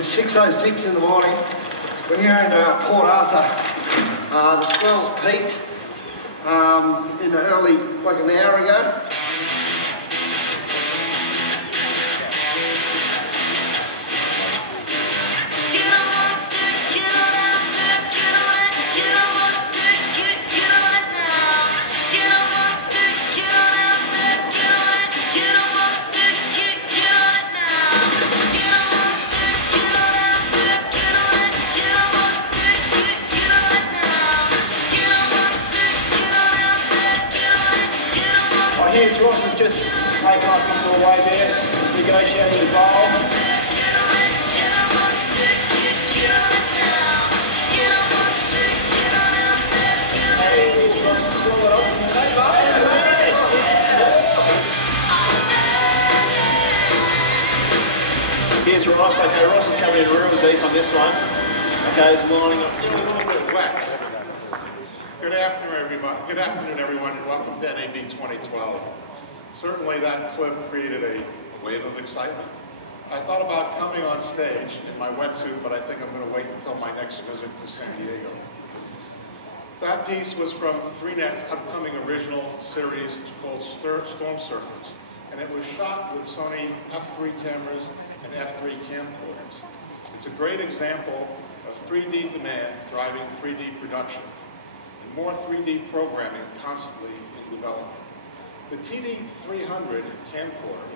It's 6:06 in the morning. We're here in Port Arthur. The swells peaked in the early, like an hour ago. Here's Ross has just taken our customer away there. He's negotiating the bowl. And here's Ross swirling up from the back bar. Here's Ross. Okay, Ross is coming in real deep on this one. Okay, he's lining up. A little bit wet. Good afternoon, everyone, and welcome to NAB2012. Certainly that clip created a wave of excitement. I thought about coming on stage in my wetsuit, but I think I'm going to wait until my next visit to San Diego. That piece was from 3Net's upcoming original series called Storm Surfers, and it was shot with Sony F3 cameras and F3 camcorders. It's a great example of 3D demand driving 3D production. More 3D programming constantly in development. The TD300 camcorder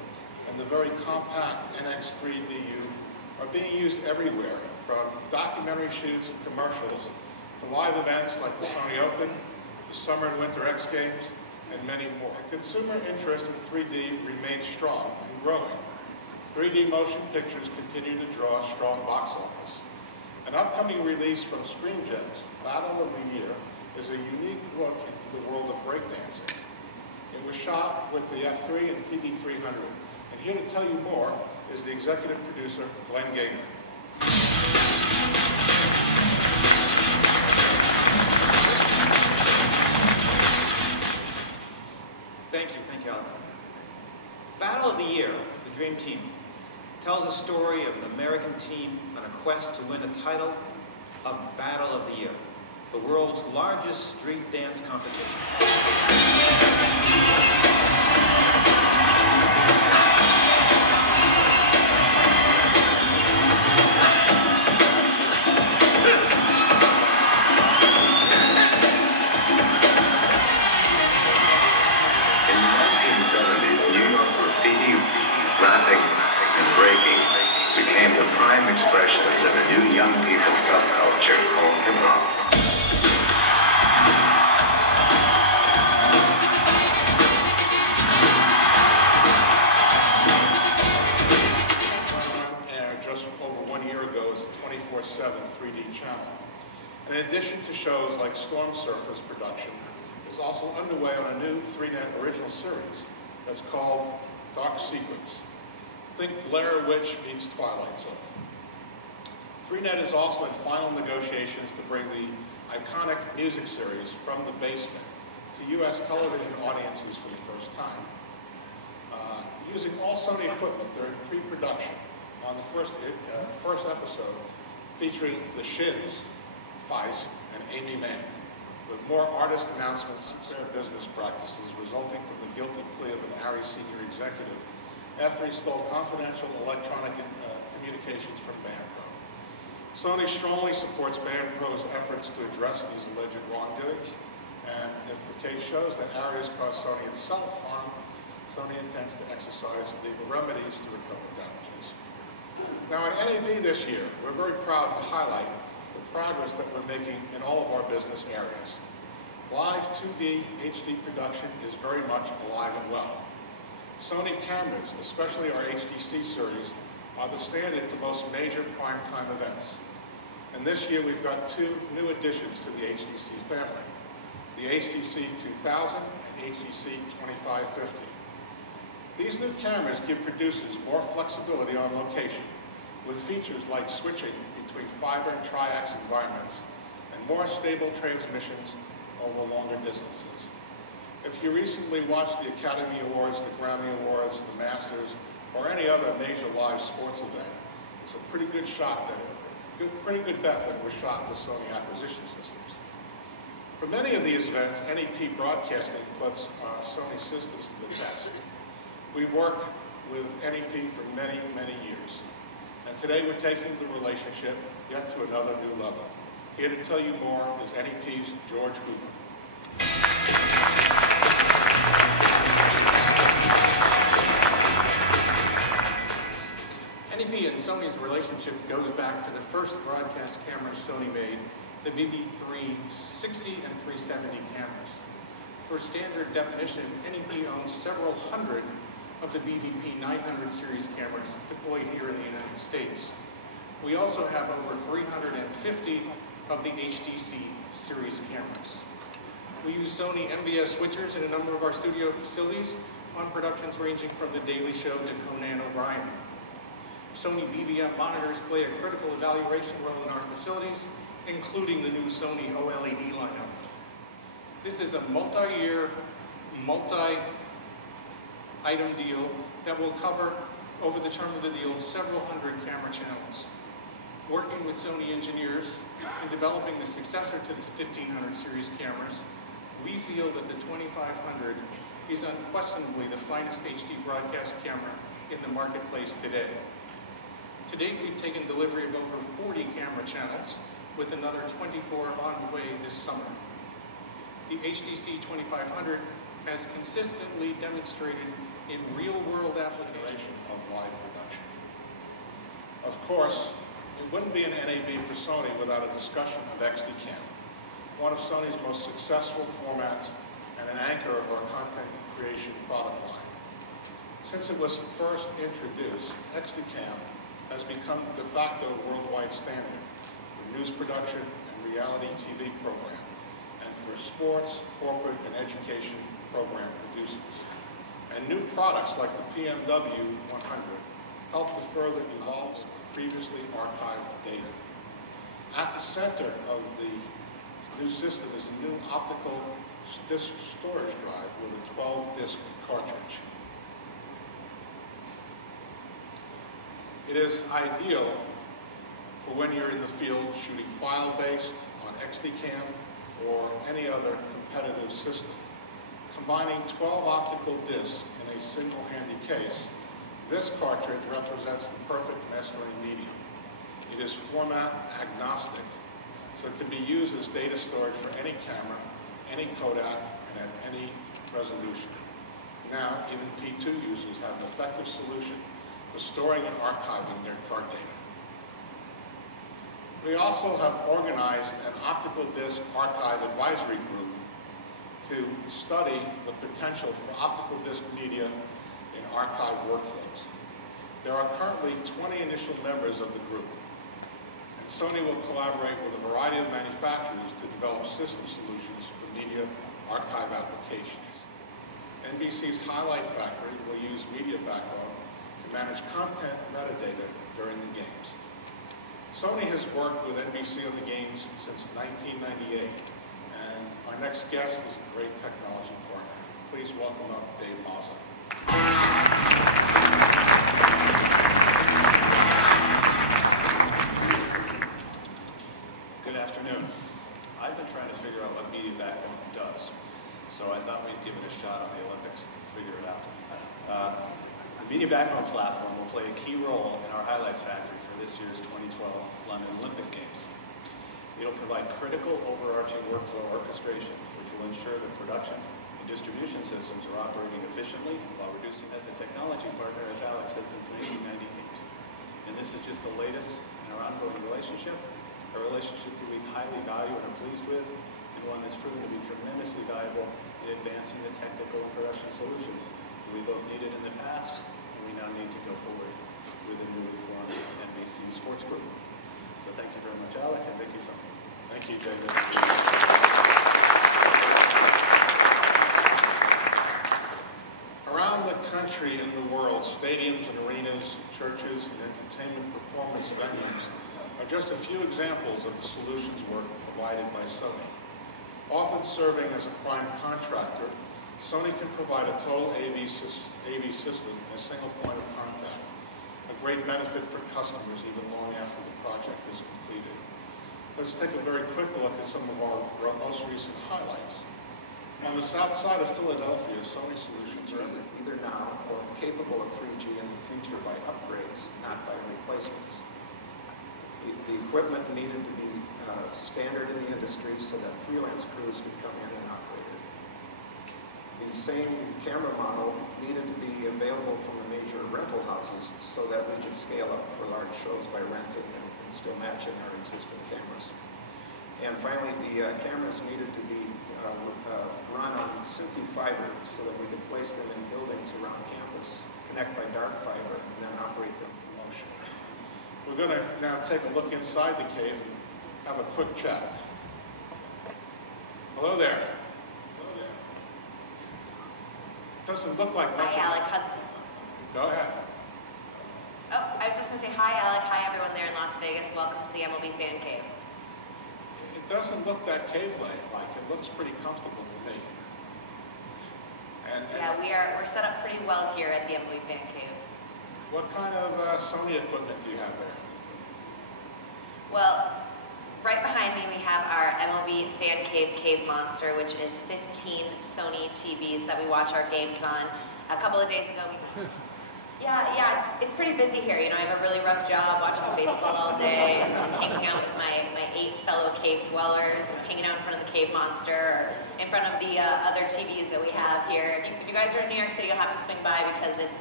and the very compact NX3DU are being used everywhere, from documentary shoots and commercials to live events like the Sony Open, the Summer and Winter X Games, and many more. And consumer interest in 3D remains strong and growing. 3D motion pictures continue to draw a strong box office. An upcoming release from ScreenGen's Battle of the Year is a unique look into the world of breakdancing. It was shot with the F3 and TD300. And here to tell you more is the executive producer, Glenn Gaynor. Thank you, Alan. Battle of the Year, the Dream Team, tells a story of an American team on a quest to win a title of Battle of the Year, the world's largest street dance competition. In the 1970s, New York graffiti, rapping, and breaking became the prime expressions of a new young people subculture called hip-hop. Just over 1 year ago as a 24/7 3D channel. In addition to shows like Storm Surfers production, is also underway on a new 3Net original series that's called Dark Secrets. Think Blair Witch meets Twilight Zone. 3Net is also in final negotiations to bring the iconic music series From the Basement to U.S. television audiences for the first time. Using all Sony equipment, they're in pre-production on the first episode featuring the Shins, Feist, and Amy Mann, with more artist announcements and fair business practices resulting from the guilty plea of an ARRI senior executive after he stole confidential electronic communications from BandPro. Sony strongly supports BandPro's efforts to address these alleged wrongdoings, and if the case shows that ARRI has caused Sony itself harm, Sony intends to exercise legal remedies to recover damages. Now at NAB this year, we're very proud to highlight the progress that we're making in all of our business areas. Live 2D HD production is very much alive and well. Sony cameras, especially our HDC series, are the standard for most major primetime events. And this year we've got two new additions to the HDC family, the HDC 2000 and HDC 2550. These new cameras give producers more flexibility on location, with features like switching between fiber and triax environments and more stable transmissions over longer distances. If you recently watched the Academy Awards, the Grammy Awards, the Masters, or any other major live sports event, It's a pretty good shot that pretty good bet that it was shot with Sony acquisition systems. For many of these events, NEP Broadcasting puts Sony systems to the test. We've worked with NEP for many, many years. And today we're taking the relationship yet to another new level. Here to tell you more is NEP's George Hoover. NEP and Sony's relationship goes back to the first broadcast cameras Sony made, the BB360 and 370 cameras. For standard definition, NEP owns several hundred of the BVP 900 series cameras deployed here in the United States. We also have over 350 of the HDC series cameras. We use Sony MBS switchers in a number of our studio facilities on productions ranging from The Daily Show to Conan O'Brien. Sony BVM monitors play a critical evaluation role in our facilities, including the new Sony OLED lineup. This is a multi-year, multi-item deal that will cover, over the term of the deal, several hundred camera channels. Working with Sony engineers in developing the successor to the 1500 series cameras, we feel that the 2500 is unquestionably the finest HD broadcast camera in the marketplace today. To date, we've taken delivery of over 40 camera channels, with another 24 on the way this summer. The HDC 2500 has consistently demonstrated in real-world application of live production. Of course, it wouldn't be an NAB for Sony without a discussion of XDCam, one of Sony's most successful formats and an anchor of our content creation product line. Since it was first introduced, XDCam has become the de facto worldwide standard for news production and reality TV program, and for sports, corporate, and education program producers. And new products like the PMW 100 help to further evolve previously archived data. At the center of the new system is a new optical disk storage drive with a 12-disc cartridge. It is ideal for when you're in the field shooting file-based on XDCam or any other competitive system. Combining 12 optical discs in a single handy case, this cartridge represents the perfect mastering medium. It is format agnostic, so it can be used as data storage for any camera, any Kodak, and at any resolution. Now, even P2 users have an effective solution for storing and archiving their card data. We also have organized an optical disc archive advisory group to study the potential for optical disc media in archive workflows. There are currently 20 initial members of the group, and Sony will collaborate with a variety of manufacturers to develop system solutions for media archive applications. NBC's Highlight Factory will use media backbone to manage content metadata during the games. Sony has worked with NBC on the games since 1998, and our next guest is a great technology partner. Please welcome up Dave Mazza. Good afternoon. I've been trying to figure out what media backbone does, so I thought we'd give it a shot on the Olympics and figure it out. The media backbone platform will play a key role in our Highlights Factory for this year's 2012 London Olympic Games. It'll provide critical overarching workflow orchestration, which will ensure that production and distribution systems are operating efficiently while reducing as a technology partner, as Alex said, since 1998. And this is just the latest in our ongoing relationship, a relationship that we highly value and are pleased with, and one that's proven to be tremendously valuable in advancing the technical and production solutions that we both needed in the past, and we now need to go forward with a newly formed NBC Sports Group. So thank you very much, Alec, and thank you, Sony. Thank you, David. Around the country and the world, stadiums and arenas, churches, and entertainment performance venues are just a few examples of the solutions work provided by Sony. Often serving as a prime contractor, Sony can provide a total AV system in a single point of contact, a great benefit for customers even long after the project is completed. Let's take a very quick look at some of our most recent highlights. On the south side of Philadelphia, Sony solutions are either now or capable of 3G in the future by upgrades, not by replacements. The equipment needed to be standard in the industry so that freelance crews could come in and operate it. The same camera model needed to be available from the major rental houses so that we could scale up for large shows by renting and still matching our existing cameras. And finally, the cameras needed to be run on Simply fiber so that we could place them in buildings around campus, connect by dark fiber, and then operate them for motion. We're going to now take a look inside the cave and have a quick chat. Hello there. Hello there. It doesn't look like much. Hi, Alec. Go ahead. Oh, I was just going to say hi, Alec. Hi, everyone there in Las Vegas. Welcome to the MLB Fan Cave. It doesn't look that cave-like. It looks pretty comfortable to me. And yeah, we're set up pretty well here at the MLB Fan Cave. What kind of Sony equipment do you have there? Well, right behind me we have our MLB Fan Cave Cave Monster, which is 15 Sony TVs that we watch our games on. A couple of days ago we... Yeah, it's pretty busy here. You know, I have a really rough job watching baseball all day and hanging out with my 8 fellow cave dwellers and hanging out in front of the Cave Monster or in front of the other TVs that we have here. If you guys are in New York City, you'll have to swing by because it's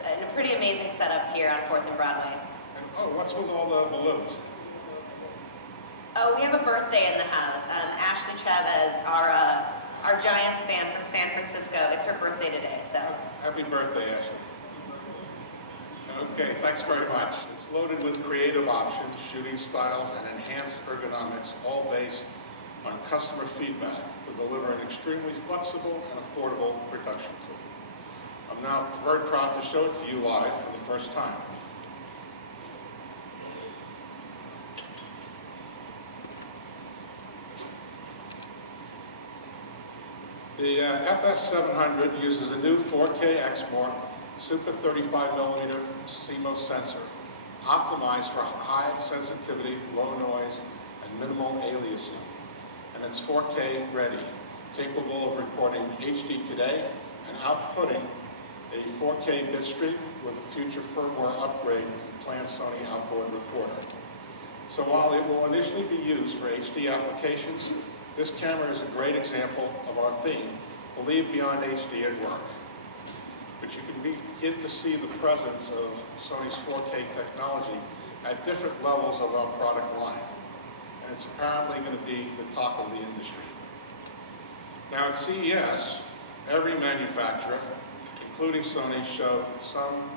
a pretty amazing setup here on 4th and Broadway. And, oh, what's with all the balloons? Oh, we have a birthday in the house. Ashley Chavez, our Giants fan from San Francisco. It's her birthday today, so. Happy birthday, Ashley. Okay, thanks very much. It's loaded with creative options, shooting styles, and enhanced ergonomics, all based on customer feedback to deliver an extremely flexible and affordable production tool. I'm now very proud to show it to you live for the first time. The FS700 uses a new 4K export Super 35mm CMOS sensor, optimized for high sensitivity, low noise, and minimal aliasing. And it's 4K ready, capable of recording HD today and outputting a 4K bit stream with a future firmware upgrade and planned Sony outboard recorder. So while it will initially be used for HD applications, this camera is a great example of our theme, Believe Beyond HD at Work. But you can begin to see the presence of Sony's 4K technology at different levels of our product line. And it's apparently going to be the talk of the industry. Now at CES, every manufacturer, including Sony, showed some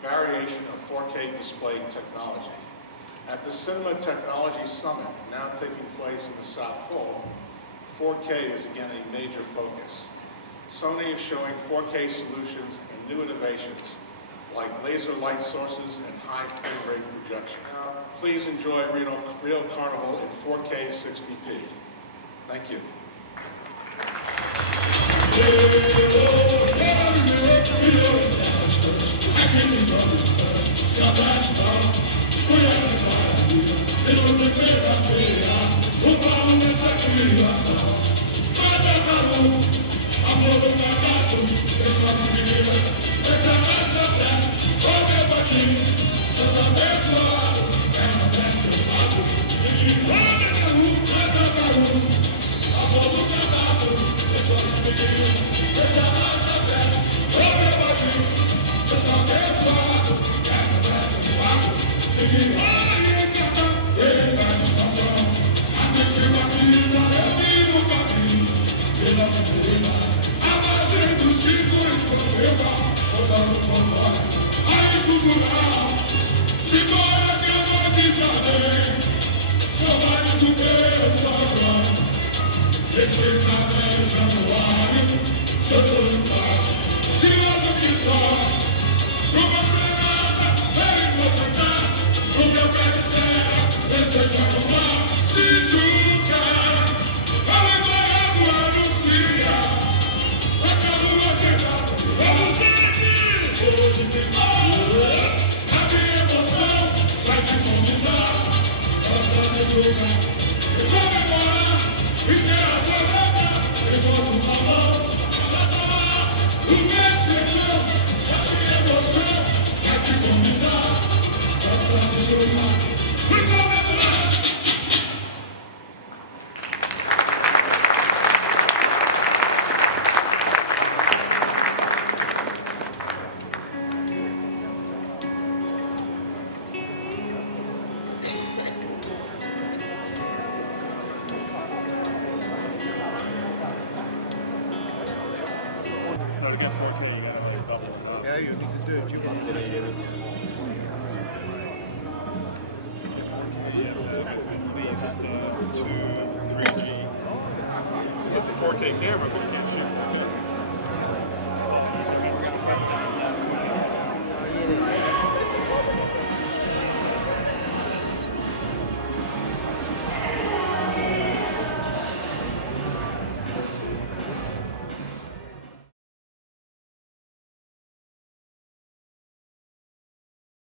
variation of 4K display technology. At the Cinema Technology Summit, now taking place in the South Pole, 4K is again a major focus. Sony is showing 4K solutions and new innovations like laser light sources and high frame rate projection. Now, please enjoy Rio Carnival in 4K 60p. Thank you. Hoje tem mais, Yeah, you need to do it. You can do it. At least 2, 3G. It's a 4K camera, but